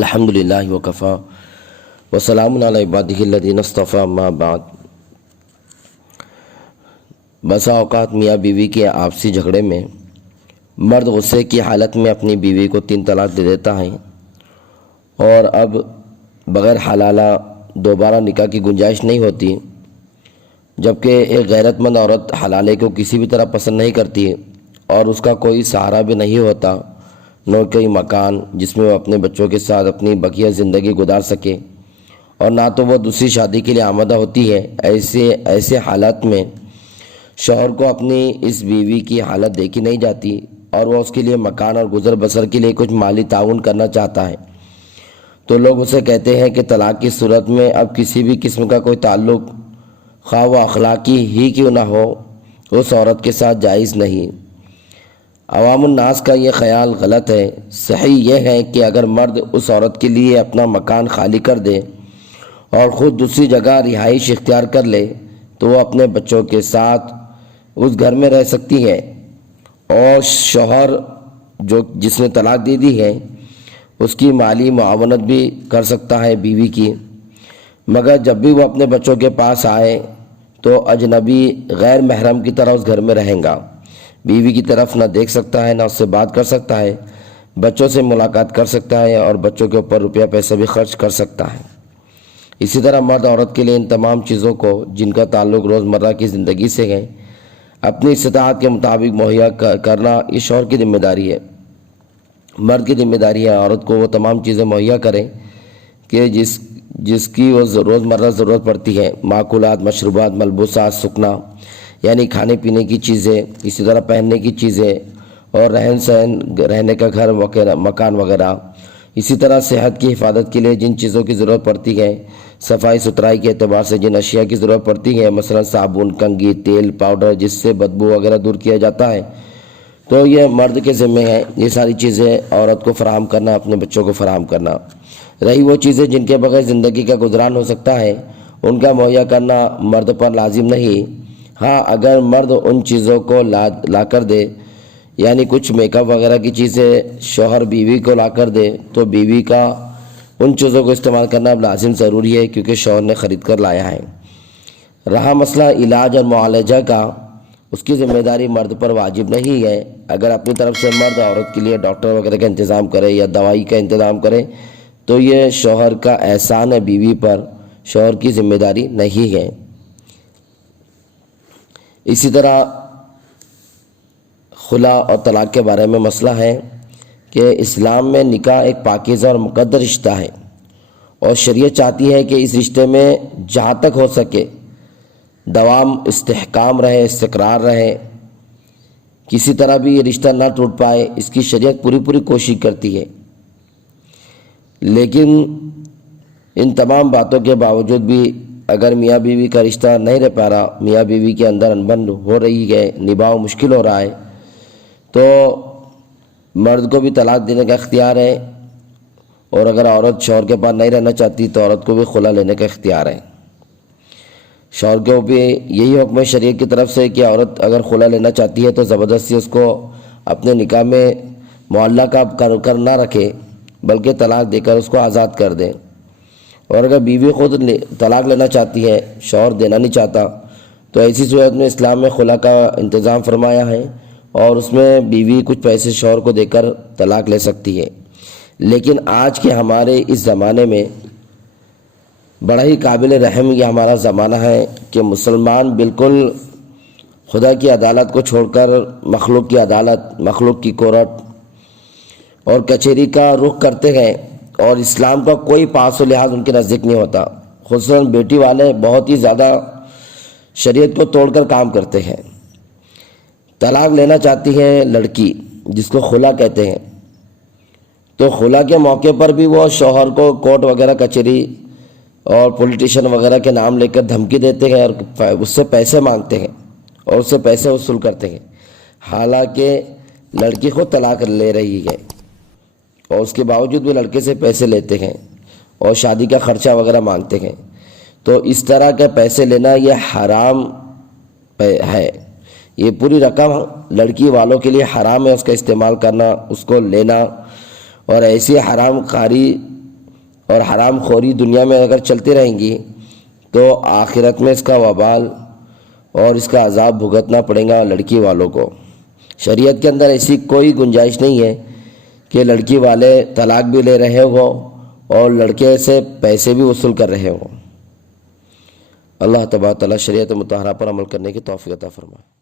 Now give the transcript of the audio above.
الحمدللہ وکفا وسلام علی عبادہ الذین اصطفیٰ اما بعد۔ بسا اوقات میاں بیوی کے آپسی جھگڑے میں مرد غصے کی حالت میں اپنی بیوی کو 3 طلاق دے دیتا ہے اور اب بغیر حلالہ دوبارہ نکاح کی گنجائش نہیں ہوتی، جبکہ ایک غیرت مند عورت حلالے کو کسی بھی طرح پسند نہیں کرتی اور اس کا کوئی سہارا بھی نہیں ہوتا، نہ کوئی مکان جس میں وہ اپنے بچوں کے ساتھ اپنی بقیہ زندگی گزار سکے، اور نہ تو وہ دوسری شادی کے لیے آمادہ ہوتی ہے۔ ایسے حالات میں شوہر کو اپنی اس بیوی کی حالت دیکھی نہیں جاتی اور وہ اس کے لیے مکان اور گزر بسر کے لیے کچھ مالی تعاون کرنا چاہتا ہے، تو لوگ اسے کہتے ہیں کہ طلاق کی صورت میں اب کسی بھی قسم کا کوئی تعلق، خواہ وہ اخلاقی ہی کیوں نہ ہو، اس عورت کے ساتھ جائز نہیں۔ عوام الناس کا یہ خیال غلط ہے۔ صحیح یہ ہے کہ اگر مرد اس عورت کے لیے اپنا مکان خالی کر دے اور خود دوسری جگہ رہائش اختیار کر لے تو وہ اپنے بچوں کے ساتھ اس گھر میں رہ سکتی ہے، اور شوہر جس نے طلاق دے دی ہے اس کی مالی معاونت بھی کر سکتا ہے بیوی کی، مگر جب بھی وہ اپنے بچوں کے پاس آئے تو اجنبی غیر محرم کی طرح اس گھر میں رہیں گا، بیوی کی طرف نہ دیکھ سکتا ہے، نہ اس سے بات کر سکتا ہے، بچوں سے ملاقات کر سکتا ہے اور بچوں کے اوپر روپیہ پیسہ بھی خرچ کر سکتا ہے۔ اسی طرح مرد عورت کے لیے ان تمام چیزوں کو جن کا تعلق روزمرہ کی زندگی سے ہے اپنی استطاعت کے مطابق مہیا کرنا یہ شوہر کی ذمہ داری ہے۔ مرد کی ذمہ داری ہے عورت کو وہ تمام چیزیں مہیا کریں کہ جس کی وہ روزمرہ ضرورت پڑتی ہے، معقولات، مشروبات، ملبوسات، سکنا یعنی کھانے پینے کی چیزیں، اسی طرح پہننے کی چیزیں اور رہن سہن، رہنے کا گھر وغیرہ، مکان وغیرہ، اسی طرح صحت کی حفاظت کے لیے جن چیزوں کی ضرورت پڑتی ہے، صفائی ستھرائی کے اعتبار سے جن اشیاء کی ضرورت پڑتی ہے، مثلا صابن، کنگھی، تیل، پاؤڈر جس سے بدبو وغیرہ دور کیا جاتا ہے، تو یہ مرد کے ذمہ ہے یہ ساری چیزیں عورت کو فراہم کرنا، اپنے بچوں کو فراہم کرنا۔ رہی وہ چیزیں جن کے بغیر زندگی کا گزران ہو سکتا ہے ان کا مہیا کرنا مرد پر لازم نہیں۔ ہاں، اگر مرد ان چیزوں کو لا کر دے، یعنی کچھ میک اپ وغیرہ کی چیزیں شوہر بیوی کو لا کر دے تو بیوی کا ان چیزوں کو استعمال کرنا لازم ضروری ہے کیونکہ شوہر نے خرید کر لایا ہے۔ رہا مسئلہ علاج اور معالجہ کا، اس کی ذمہ داری مرد پر واجب نہیں ہے۔ اگر اپنی طرف سے مرد عورت کے لیے ڈاکٹر وغیرہ کا انتظام کرے یا دوائی کا انتظام کرے تو یہ شوہر کا احسان ہے بیوی پر، شوہر کی ذمہ داری نہیں ہے۔ اسی طرح خلا اور طلاق کے بارے میں مسئلہ ہے کہ اسلام میں نکاح ایک پاکیزہ اور مقدس رشتہ ہے اور شریعت چاہتی ہے کہ اس رشتے میں جہاں تک ہو سکے دوام، استحکام رہے، استقرار رہے، کسی طرح بھی یہ رشتہ نہ ٹوٹ پائے، اس کی شریعت پوری کوشش کرتی ہے۔ لیکن ان تمام باتوں کے باوجود بھی اگر میاں بیوی کا رشتہ نہیں رہ پا رہا، میاں بیوی کے اندر انبن ہو رہی ہے، نبھاؤ مشکل ہو رہا ہے، تو مرد کو بھی طلاق دینے کا اختیار ہے، اور اگر عورت شوہر کے پاس نہیں رہنا چاہتی تو عورت کو بھی خلا لینے کا اختیار ہے۔ شوہر کو بھی یہی حکم ہے شریعت کی طرف سے کہ عورت اگر خلا لینا چاہتی ہے تو زبردستی اس کو اپنے نکاح میں معلقہ کر نہ رکھے، بلکہ طلاق دے کر اس کو آزاد کر دے۔ اور اگر بیوی خود طلاق لینا چاہتی ہے، شوہر دینا نہیں چاہتا، تو ایسی صورت میں اسلام میں خلا کا انتظام فرمایا ہے اور اس میں بیوی کچھ پیسے شوہر کو دے کر طلاق لے سکتی ہے۔ لیکن آج کے ہمارے اس زمانے میں بڑا ہی قابل رحم یہ ہمارا زمانہ ہے کہ مسلمان بالکل خدا کی عدالت کو چھوڑ کر مخلوق کی عدالت، مخلوق کی کورٹ اور کچہری کا رخ کرتے ہیں، اور اسلام کا کوئی پاس و لحاظ ان کے نزدیک نہیں ہوتا۔ خصوصاً بیٹی والے بہت ہی زیادہ شریعت کو توڑ کر کام کرتے ہیں۔ طلاق لینا چاہتی ہے لڑکی جس کو خلا کہتے ہیں، تو خلا کے موقع پر بھی وہ شوہر کو کورٹ وغیرہ، کچہری اور پولیٹیشین وغیرہ کے نام لے کر دھمکی دیتے ہیں اور اس سے پیسے مانگتے ہیں اور اس سے پیسے وصول کرتے ہیں، حالانکہ لڑکی خود طلاق لے رہی ہے اور اس کے باوجود بھی لڑکے سے پیسے لیتے ہیں اور شادی کا خرچہ وغیرہ مانگتے ہیں۔ تو اس طرح کے پیسے لینا یہ حرام ہے، یہ پوری رقم لڑکی والوں کے لیے حرام ہے، اس کا استعمال کرنا، اس کو لینا، اور ایسی حرام کاری اور حرام خوری دنیا میں اگر چلتی رہیں گی تو آخرت میں اس کا وبال اور اس کا عذاب بھگتنا پڑے گا لڑکی والوں کو۔ شریعت کے اندر ایسی کوئی گنجائش نہیں ہے کہ لڑکی والے طلاق بھی لے رہے ہوں اور لڑکے سے پیسے بھی وصول کر رہے ہوں۔ اللہ تبارک و تعالیٰ شریعت مطہرہ پر عمل کرنے کی توفیق عطا فرمائے۔